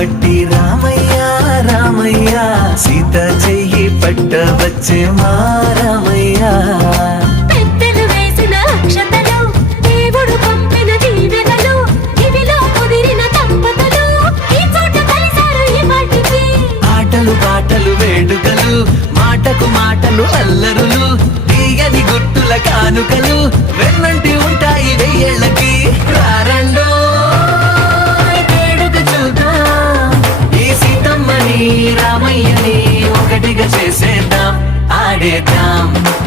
పట్టి రామయ్య రామయ్య సీత చెయ్యి పట్ట వచ్చే మా రామయ్య. పెద్దలు వేసిన అక్షతలు, దేవుడు పంపిన దీవెనలు, ఇవిలో కుదిరిన దంపతులు ఈ చోట కలిసారు ఈ పాటికి. ఆటలు పాటలు వేడుకలు, మాటకు మాటలు అల్లరులు, తీయని గుర్తుల కానుకలు వెన్నంటి ఉంటాయి వెయ్యేళ్ళకి. రారండో వేడుక చూద్దాం, ఈ సీతమ్మని రామయ్యని ఒకటిగా చేసేద్దాం, ఆడేద్దాం.